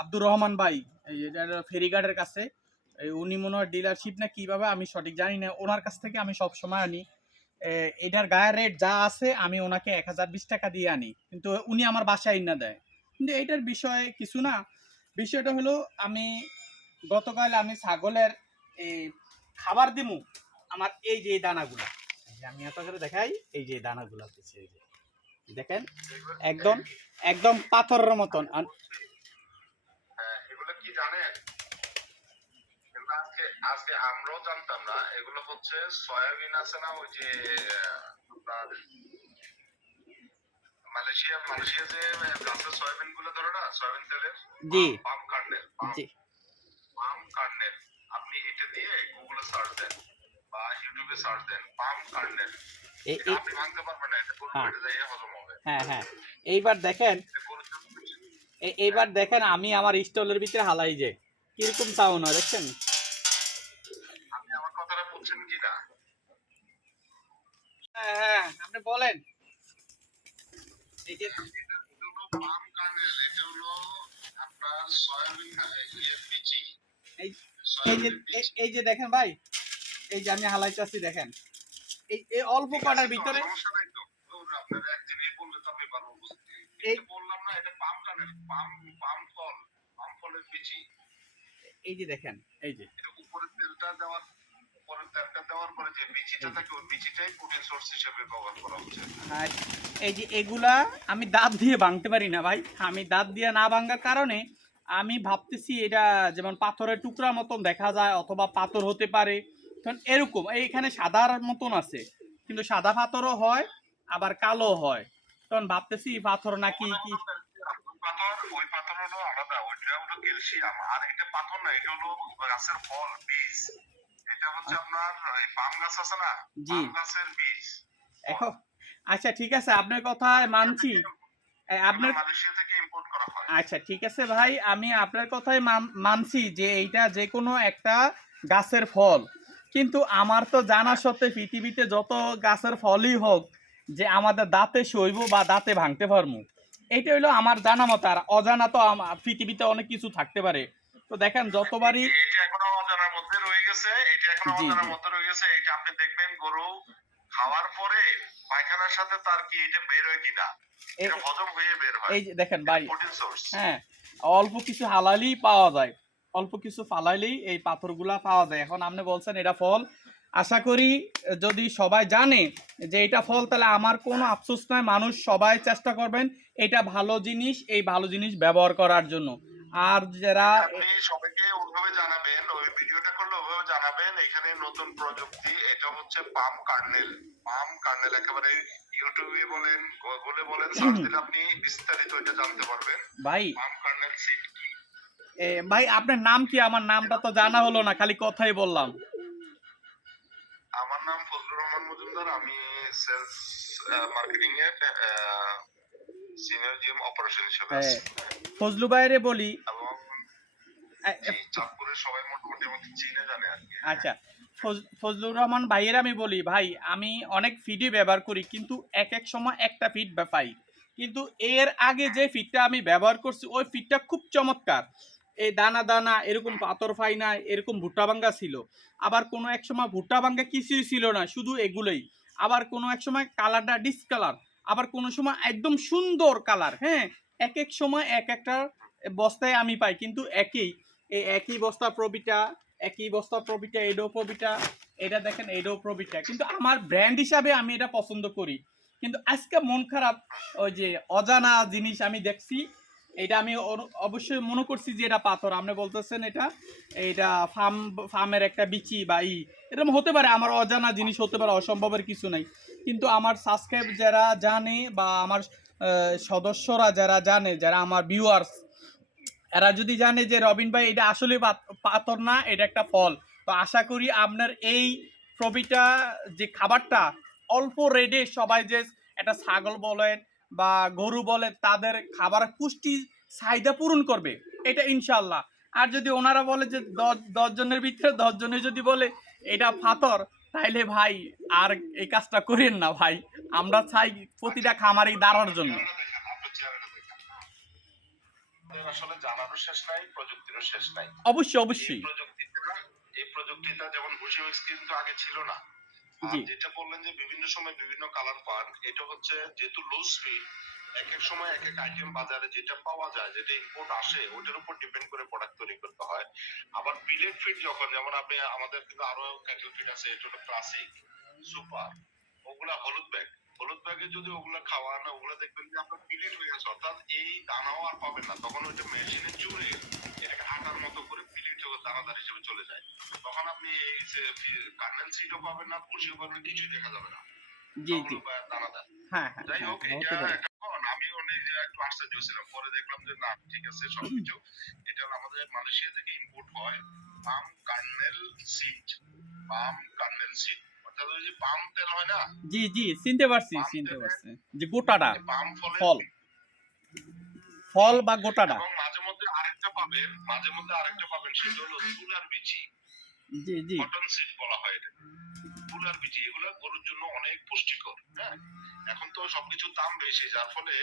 আব্দুর রহমান ভাই ফেরিঘাটের কাছে উনি মনে হয় ডিলারশিপ না কীভাবে, আমি সঠিক জানি না, ওনার কাছ থেকে আমি সব সময় আনি এটার গায়ের রেট যা আছে, আমি ওনাকে এক হাজার বিশ টাকা দিয়ে আনি। কিন্তু উনি আমার বাসায় না দেয়। কিন্তু এটার বিষয়ে কিছু না। বিষয়টা হলো, আমি গতকাল আমি ছাগলের এই খাবার দিমু, আমার এই যে দানাগুলো। আমি এত করে দেখাই, এই যে দানাগুলো দেখেন, একদম একদম পাথরের মতন আর হ্যাঁ, এগুলো কি জানেন কিন্তু আজকে আমরাও জানতাম না। এগুলো হচ্ছে সয়াবিন আছে না ওই যে আপনার মালয়েশিয়া মালয়েশিয়া যে গাছের সয়াবিনগুলো ধরে না সয়াবিন তেলের জি। পাম কার্নেল জি। পাম কার্নেল আপনি এটা দিয়ে গুগলে সার্চ দেন বা ইউটিউবে সার্চ দেন পাম কার্নেল। আপনি ভাঙতে পারবেন না এটা পুরো হ্যাঁ। পেটে যাইয়ে হজম হবে। হ্যাঁ হ্যাঁ। এইবার দেখেন এইবার দেখেন আমি আমার স্টলের ভিতরে হালাই যে কীরকম সাউন্ড হয় দেখছেন? হ্যাঁ হ্যাঁ আপনি বলেন। এই যে দেখেন ভাই এই যে আমি হালাইতেছি দেখেন। এই এই অল্প কটার ভিতরে এই যে দেখেন এই যে এটা উপরে তেলটা দেওয়ার উপরে তেলটা দেওয়ার পরে যে বিচিটা থাকে ওই বিচিটাই প্রোটিন সোর্স হিসেবে ব্যবহার করা হচ্ছে। আর এই যে এগুলা আমি দাঁত দিয়ে ভাঙতে পারি না ভাই। আমি দাঁত দিয়ে না ভাঙার কারণে আমি ভাবতেছি এটা যেমন পাথরের টুকরা মতন দেখা যায় অথবা পাথর হতে পারে। এরকম এই এখানে সাদার মতন আছে কিন্তু সাদা পাথরও হয় আবার কালো হয়। তখন ভাবতেছি পাথর নাকি কি? পাথর ওই পাথর হলো আলাদা ওইটা হলো ক্যালসিয়াম। আর এটা পাথর না এটা হলো গাছের ফল বীজ। এটা হচ্ছে আপনার পাম গাছ আছে না? জি। গাছের বীজ। আচ্ছা ঠিক আছে আপনার কথায় মানছি। আপনার মালয়েশিয়া থেকে ইম্পোর্ট করা হয়। আচ্ছা ঠিক আছে ভাই আমি আপনার কথাই মান- মানছি যে এইটা যে কোনো একটা গাছের ফল। কিন্তু আমার তো জানা সত্ত্বে পৃথিবীতে যত গাছের ফলই হোক যে আমাদের দাঁতে সইব বা দাঁতে ভাঙতে পারব এইটা হলো আমার জানা মতো আর অজানা তো পৃথিবীতে অনেক কিছু থাকতে পারে। তো দেখেন যতবারই এটা এখনও অজানার মধ্যে রয়ে গেছে এটা এখনও অজানার মধ্যে রয়ে গেছে। এটা আপনি দেখবেন গরু খাওয়ার পরে পায়খানার সাথে তার কি এটা বের হয় কিনা? এটা হজম হয়ে বের হয়। এই যে দেখেন ভাই হ্যাঁ অল্প কিছু পাওয়া যায়। অল্প কিছু ফালাইলেই এই পাথরগুলা পাওয়া যায়। এখন আপনি বলছেন এটা ফল। আশা করি যদি সবাই জানে যে এটা ফল তাহলে আমার কোনো আফসোস নয়। মানুষ সবাই চেষ্টা করবেন এটা ভালো জিনিস এই ভালো জিনিস ব্যবহার করার জন্য। আর যারা আপনি সবাইকে ওইভাবে জানাবেন ওই ভিডিওটা করলে ওইভাবে জানাবেন। এখানে নতুন প্রযুক্তি এটা হচ্ছে পাম কার্নেল। পাম কার্নেল একেবারে ইউটিউবে বলেন গুগলে বলেন সার্চ দিলে আপনি বিস্তারিত এটা জানতে পারবেন। ভাই পাম কার্নেল সিড কি? এ, ভাই আপনার নাম কি? আমার নামটা তো জানা হলো না খালি কথাই বললাম। আমার নাম ফজলুর রহমান মজুমদার আমি সেলস মার্কেটিং এর সিনিয়র অপারেশন হিসেবে এ, আছি। ফজলু ভাইরে বলি। চাঁদপুরের সবাই মোটামুটি আমাকে চিনে জানে আর কি। আচ্ছা ফজ- ফজলুর রহমান ভাইয়ের আমি বলি ভাই আমি অনেক ফিডই ব্যবহার করি কিন্তু এক এক সময় একটা ফিড পাই। কিন্তু এর আগে যে ফিডটা আমি ব্যবহার করছি ওই ফিডটা খুব চমৎকার। এই দানা দানা এরকম পাথর ফাই না এরকম ভুট্টা ভাঙ্গা ছিল। আবার কোনো এক সময় ভুট্টা ভাঙ্গা কিছুই ছিল না শুধু এগুলোই। আবার কোনো এক সময় কালারটা ডিসকালার আবার কোনো সময় একদম সুন্দর কালার হ্যাঁ? এক এক সময় এক একটা বস্তায় আমি পাই, কিন্তু একই। এই একই বস্তা প্রবিটা, একই বস্তা প্রবিটা, এডো প্রবিটা, এটা দেখেন এডো প্রবিটা। কিন্তু আমার ব্র্যান্ড হিসাবে আমি এটা পছন্দ করি। কিন্তু আজকে মন খারাপ, ওই যে অজানা জিনিস আমি দেখছি, এটা আমি অবশ্যই মনে করছি যে এটা পাথর। আপনি বলতেছেন এটা এটা ফার্ম ফার্মের একটা বিচি বা ই। এরকম হতে পারে, আমার অজানা জিনিস হতে পারে, অসম্ভবের কিছু নাই। কিন্তু আমার সাবস্ক্রাইব যারা জানে বা আমার সদস্যরা যারা জানে, যারা আমার ভিউয়ার্স এরা যদি জানে যে রবিন ভাই এটা আসলে পাথর না, এটা একটা ফল। তো আশা করি আপনার এই প্রবিটা যে খাবারটা অল্প রেডে সবাই যে একটা ছাগল বলেন বা গরু বলেন, তাদের খাবার পুষ্টি চাহিদা পূরণ করবে, এটা ইনশাল্লাহ আর যদি ওনারা বলে যে দশ দশ জনের ভিতরে দশ জনে যদি বলে এটা পাথর তাইলে ভাই আর এই কাজটা করেন না ভাই। আমরা চাই প্রতিটা খামারেই দাঁড়ানোর জন্য। চেহারাটা দেখেন, আপনার চেহারাটা দেখেন। আমাদের আসলে জানারও শেষ নাই প্রযুক্তিরও শেষ নাই। অবশ্যই অবশ্যই। প্রযুক্তিটা এই প্রযুক্তিটা যেমন কিন্তু আগে ছিল না। যেটা বললেন যে বিভিন্ন সময় বিভিন্ন কালার পান এটা হচ্ছে যেহেতু লুজ ফিট এক এক সময় এক এক আইটেম বাজারে যেটা পাওয়া যায় যেটা ইম্পোর্ট আসে ওটার উপর ডিপেন্ড করে প্রোডাক্ট তৈরি করতে হয়। আবার পিলেট ফিট যখন যেমন আপনি আমাদের কিন্তু আরও ক্যাটেল ফিট আছে এটা হলো ক্লাসিক সুপার ওগুলা হলুদ ব্যাগ হলুদ ব্যাগে যদি ওগুলা খাওয়ান ওগুলা দেখবেন যে আপনার পিলেট হয়ে গেছে অর্থাৎ এই দানাও আর পাবেন না। তখন ওইটা মেশিনে চুরে এটাকে আটার মতো করে পিলেট দানাদার হিসেবে চলে যায়। তখন আপনি এই যে কার্নেল সিটও পাবেন না খুশিও পাবেন না, কিছুই দেখা যাবে না। জি জি। দানাদার। হ্যাঁ হ্যাঁ যাই হোক হ্যাঁ, এটা হতে পারে একটা কোন, আমি অনেক যে একটু পরে দেখলাম যে না ঠিক আছে সবকিছু। এটা আমাদের মালয়েশিয়া থেকে ইম্পোর্ট হয় palm kernel seed. Palm kernel seed. অর্থাৎ ওই যে পাম তেল হয় না? জি জি চিনতে পারছি চিনতে পারছি। যে গোটাটা পাম ফল। ফল বা গোটাটা। এবং মাঝে মধ্যে আরেকটা পাবেন মাঝে মধ্যে আরেকটা পাবেন সেটা হলো তুলার বিচি। জি জি। কটন সিড বলা হয় এটা। তুলার বিচি এগুলো গরুর জন্য অনেক পুষ্টিকর হ্যাঁ? এখন তো সবকিছুর দাম বেশি যার ফলে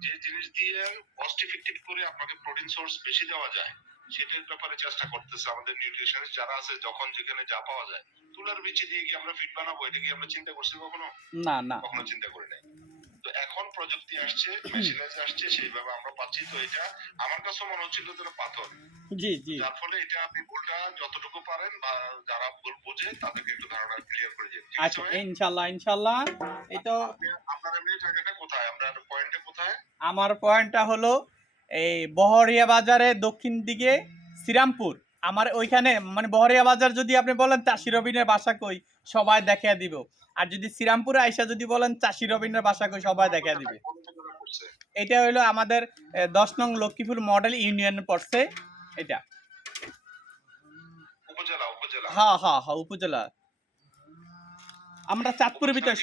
যে জিনিস দিয়ে কস্ট ইফেক্টিভ করে আপনাকে প্রোটিন সোর্স বেশি দেওয়া যায় সেটার ব্যাপারে চেষ্টা করতেছে আমাদের নিউট্রিশন যারা আছে যখন যেখানে যা পাওয়া যায়। তুলার বিচি দিয়ে কি আমরা ফিট বানাবো? এটা কি আমরা চিন্তা করছি কখনো? না না। কখনো চিন্তা করি নাই। তো এখন প্রযুক্তি আসছে মেশিনাইজ আসছে সেইভাবে আমরা পাচ্ছি। তো এটা আমার কাছে মনে হচ্ছিল যে পাথর। জি জি। যার ফলে এটা আপনি ভুলটা যতটুকু পারেন বা যারা ভুল বুঝে তাদেরকে একটু ধারণা ক্লিয়ার করে দিন। আচ্ছা ভাই? ইনশাল্লাহ ইনশাল্লাহ। এই তো আপনার এমনি জায়গাটা কোথায়? আপনার পয়েন্টটা কোথায়? আমার পয়েন্টটা হলো এই বহরিয়া বাজারে দক্ষিণ দিকে শ্রীরামপুর। আমার ওইখানে মানে বহরিয়া বাজার যদি আপনি বলেন চাষি রবিনের বাসা কই? সবাই দেখিয়ে দিব। আর যদি শ্রীরামপুরে আইসা যদি বলেন চাষি রবিনের বাসা কই? সবাই দেখা দিবে? এটা হলো আমাদের দশ নং লক্ষ্মীপুর মডেল ইউনিয়ন পড়ছে। এটা। উপজেলা উপজেলা। হ্যাঁ হ্যাঁ হ্যাঁ উপজেলা। আমরা চাঁদপুরের ভিতরে?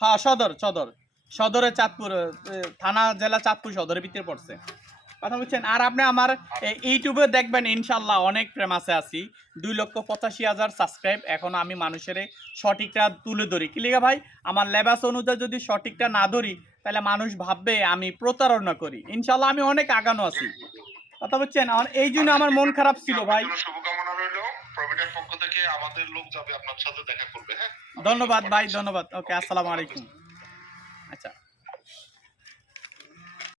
হ্যাঁ সদর? সদর সদরে। চাঁদপুর থানা জেলা চাঁদপুর সদরের ভিতরে পড়ছে। কথা বলছেন আর আপনি আমার ইউটিউবে দেখবেন ইনশাল্লাহ অনেক ফেমাসে আছি দুই লক্ষ পঁচাশি হাজার সাবস্ক্রাইব এখন আমি মানুষের সঠিকটা তুলে ধরি। কি লিখা ভাই? আমার লেবাস অনুযায়ী যদি সঠিকটা না ধরি তাহলে মানুষ ভাববে আমি প্রতারণা করি। ইনশাল্লাহ আমি অনেক আগানো আছি। কথা বলছেন আর এই জন্য আমার মন খারাপ ছিল ভাই। শুভকামনা রইল। প্রভিডেন্ট পক্ষ থেকে আমাদের লোক যাবে আপনার সাথে দেখা করবে হ্যাঁ? ধন্যবাদ ভাই ধন্যবাদ। ওকে আসসালামু আলাইকুম। আচ্ছা।